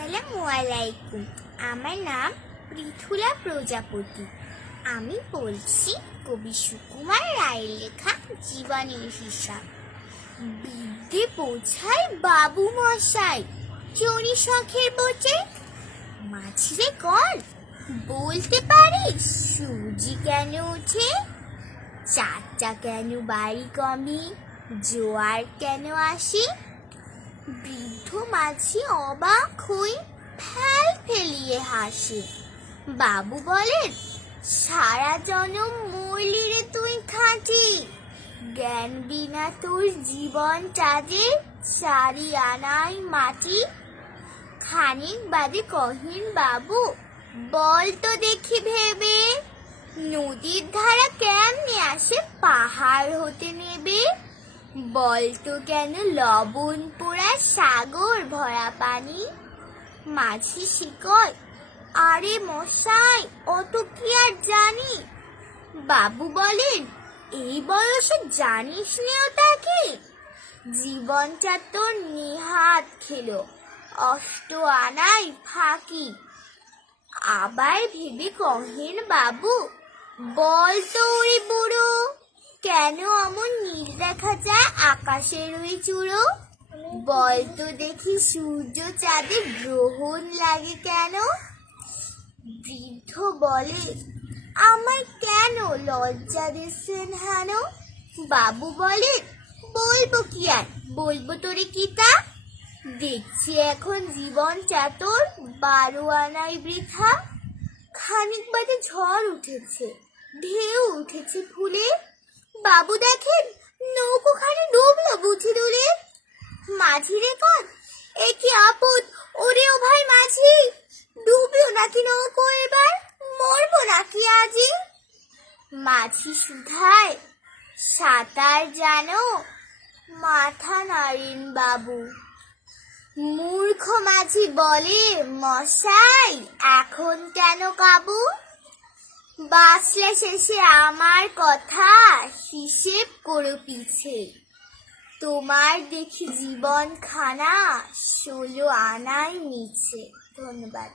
আসসালামু আলাইকুম। আমার নাম পৃথুলা প্রজাপতি। আমি বলছি কবি সুকুমার রায়ের লেখা জীবনের হিসাব। বিদ্যে বোঝায় বাবু মশাই, চড়ি শখের বোঝে। মাঝিরে কর বলতে পারিস সূর্যি কেন ওঠে? চারটা কেন বাড়ি কমে, জোয়ার কেন আসে? বৃদ্ধ মাঝি অবাক হই ফেল ফেলিয়ে হাসে। বাবু বলেন, সারা জনম মরলি রে তুই খাঁটি, জ্ঞান বিনা তোর জীবন চাঁদে চারি আনাই মাটি। খানিক বাদে কহিন বাবু, বল তো দেখি ভেবে, নদীর ধারা কেমনে আসে পাহাড় হতে নেবে? বলতো কেন লবণ পোড়া সাগর ভরা পানি? মাঝি শিকয়, আরে মশাই অত কি আর জানি। বাবু বলেন, এই বয়সে জানিস নে ওটা কি? জীবনটা তোর নেহাত খেলো, অষ্ট আনাই ফাঁকি। আবার ভেবে কহেন বাবু, বল তো ওই বুড়ো, কেন অমন নীল দেখা যায় আকাশের ওই চূড়ো? বলতো দেখি সূর্য চাঁদে গ্রহণ লাগে কেন? বৃদ্ধ বলে, আমায় কেন লজ্জা দিচ্ছেন হেন? বাবু বলে, বলবো কি আর, বলবো তোরে কি তা? দেখছি এখন জীবন চাতর 12 আনাই বৃথা। খানিক বাদে ঝড় উঠেছে, ঢেউ উঠেছে ফুলে। বাবু দেখেন নৌকোখানি ডুবলো বুঝি দূরে। মাঝিরে কন, এ কি আপদ, ওরে ও ভাই মাঝি, ডুবলো নাকি নৌকো এবার, মরবো নাকি আজি? মাঝি শুধায়, সাঁতার জানো? মাথা নাড়েন বাবু। মূর্খ মাঝি বলে, মশাই এখন কেন কাবু? বাঁচলে শেষে আমার কথা হিসেব করো পিছে, তোমার দেখি জীবন খানা 16 আনাই নিচে। ধন্যবাদ।